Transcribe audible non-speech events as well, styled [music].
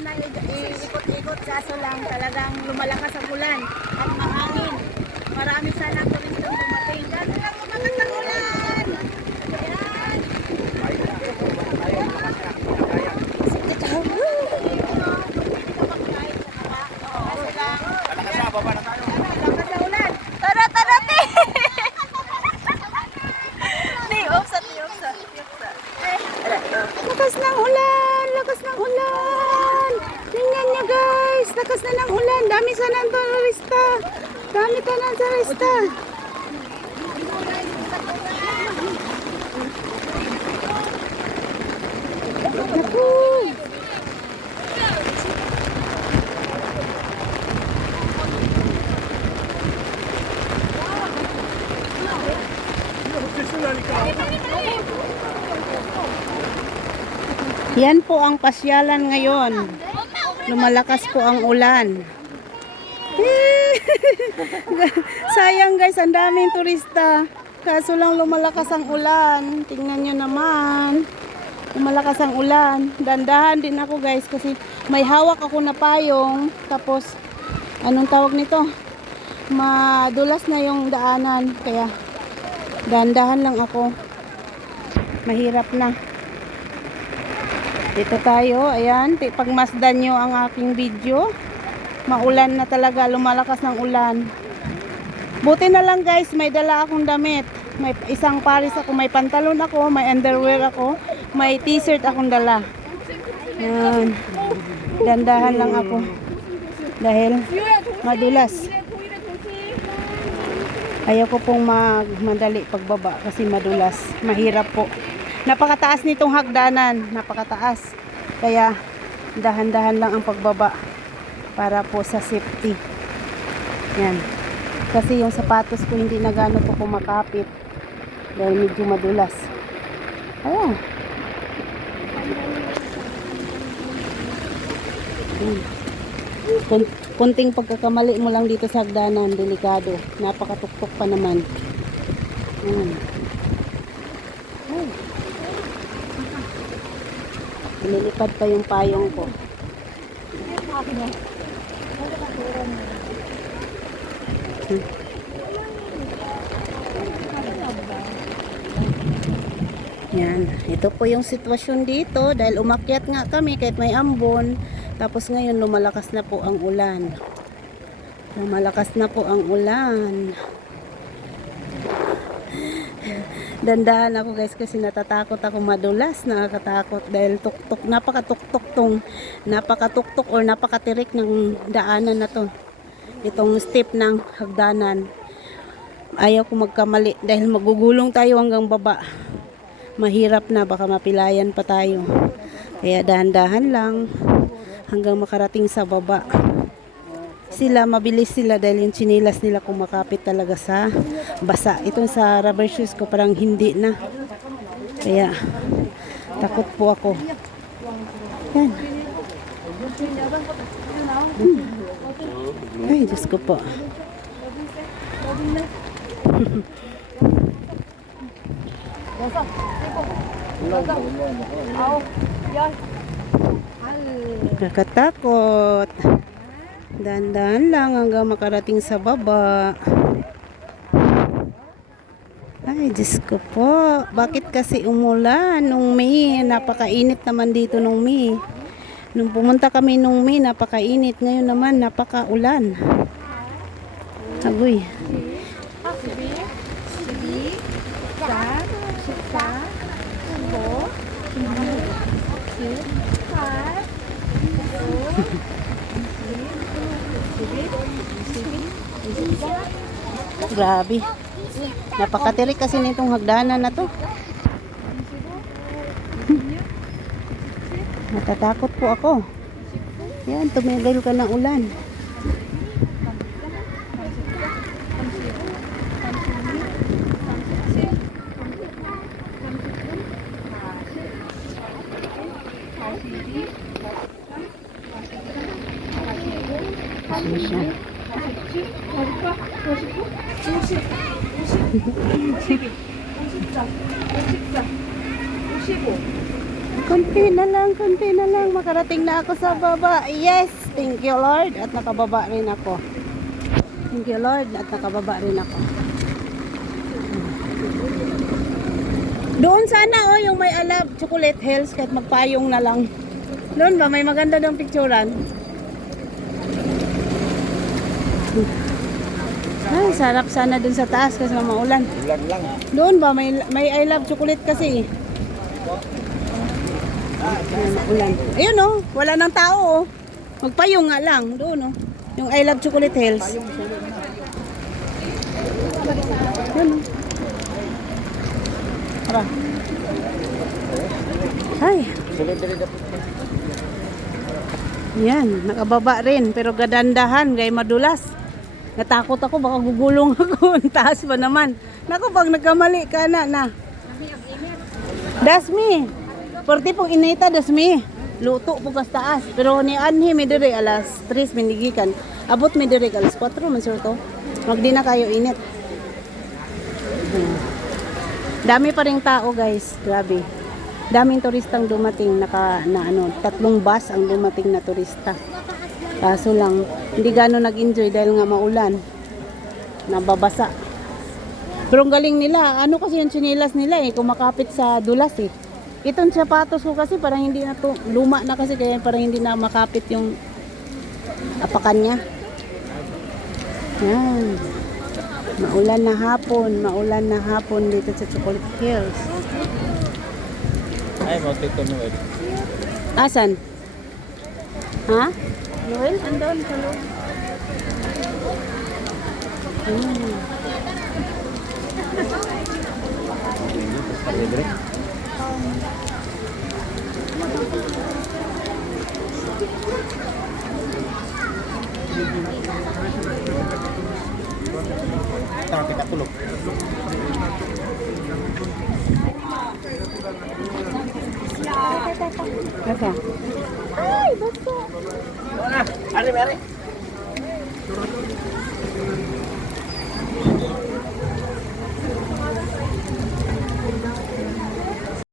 sana i- iikot-ikot kaso lang talagang lumalakas ang ulan at mahangin. Marami sana turistang dumating. Kaso lang lumakas ang ulan! Ayan! Kaso lang, Talaga sa baba na tayo. lakas ang ulan. Tara, tara, te! Ni, upsat, ni, upsat, ni, upsat. Lakas ng ulan! Lakas ng ulan! Tingnan niyo guys! Lakas na ng ulan! Dami sana ng turista! Dami ka ng turista! Yan po ang pasyalan ngayon. Lumalakas po ang ulan. [laughs] Sayang guys, ang daming turista. Kaso lang lumalakas ang ulan. Tingnan nyo naman. Lumalakas ang ulan. Dandahan din ako guys kasi may hawak ako na payong. Tapos, anong tawag nito? Madulas na yung daanan. Kaya, dandahan lang ako. Mahirap na. Dito tayo, ayan, pagmasdan nyo ang aking video. Maulan na talaga, lumalakas ng ulan. Buti na lang guys, may dala akong damit. May isang pares ako, may pantalon ako, may underwear ako, may t-shirt akong dala. Yan. Dandahan lang ako. Dahil madulas. Ayaw ko pong magmadali pagbaba kasi madulas. Mahirap po. Napakataas nitong hagdanan. Napakataas. Kaya dahan-dahan lang ang pagbaba para po sa safety. Yan. Kasi yung sapatos ko hindi na gano'n po kumakapit dahil medyo madulas. Ayan. Hmm. Kun- kunting pagkakamali mo lang dito sa hagdanan, delikado. Napakatuktok pa naman. Ayan. Ay. Nililipad pa yung payong ko. Hmm. Yan. Ito po yung sitwasyon dito dahil umakyat nga kami kahit may ambon. Tapos ngayon lumalakas na po ang ulan. Lumalakas na po ang ulan. Dandahan ako guys kasi natatakot ako madulas, nakakatakot dahil tuktok, napakatuktok tong, napakatuktok or napakatirik ng daanan na to. Itong step ng hagdanan. Ayaw ko magkamali dahil magugulong tayo hanggang baba. Mahirap na, baka mapilayan pa tayo. Kaya dahan-dahan lang hanggang makarating sa baba sila, mabilis sila dahil yung chinilas nila kumakapit talaga sa basa. Itong sa rubber shoes ko parang hindi na. Kaya, takot po ako. Yan. Hmm. Ay, Diyos ko po. [laughs] Nakatakot. Dandan lang hanggang makarating sa baba. Ay, Diyos ko po. Bakit kasi umulan nung May? Napakainit naman dito nung May. Nung pumunta kami nung May, napakainit. Ngayon naman, napakaulan. Agoy. Grabe. Napakatirik kasi nitong hagdanan na to. Natatakot po ako. Yan, tumigil ka ng ulan. Kunti na lang, kunti na lang. Makarating na ako sa baba. Yes! Thank you, Lord. At nakababa rin ako. Thank you, Lord. At nakababa rin ako. Doon sana, oh, yung may alab, chocolate hills, kahit magpayong na lang. Doon ba, may maganda ng picturean. Ay, sarap sana dun sa taas kasi maulan. Ulan lang. Doon ba, may, may I love chocolate kasi. Ayun, maulan. Ayun oh, wala nang tao oh. Magpayong nga lang, doon oh. Yung I love chocolate hills. Yun oh. Tara. Ay, yan, nakababa rin. Pero gadandahan, gay madulas. Natakot ako, baka gugulong ako. [laughs] Taas pa naman. Naku, pag nagkamali ka na, na. Dasmi. Porti pong inita, dasmi. Luto po kas taas. Pero ni Anhi, mi dire alas 3, minigikan. Abot mi dire alas 4, man sure to. Magdi na kayo init. Hmm. Dami pa rin tao, guys. Grabe. Daming turistang dumating, naka, na ano, tatlong bus ang dumating na turista. Kaso lang, hindi gano'n nag-enjoy dahil nga maulan. Nababasa. Pero ang galing nila, ano kasi yung chinilas nila eh, kumakapit sa dulas eh. Itong sapatos ko kasi parang hindi na to, luma na kasi kaya parang hindi na makapit yung apakan niya. Yan. Maulan na hapon, maulan na hapon dito sa Chocolate Hills. Ay, mo Tito Noel. Asan? Ha? Noel, andun sa loob. Hmm. Libre. Tama, Nasa? Ay, basta. Wala. Ari, ari.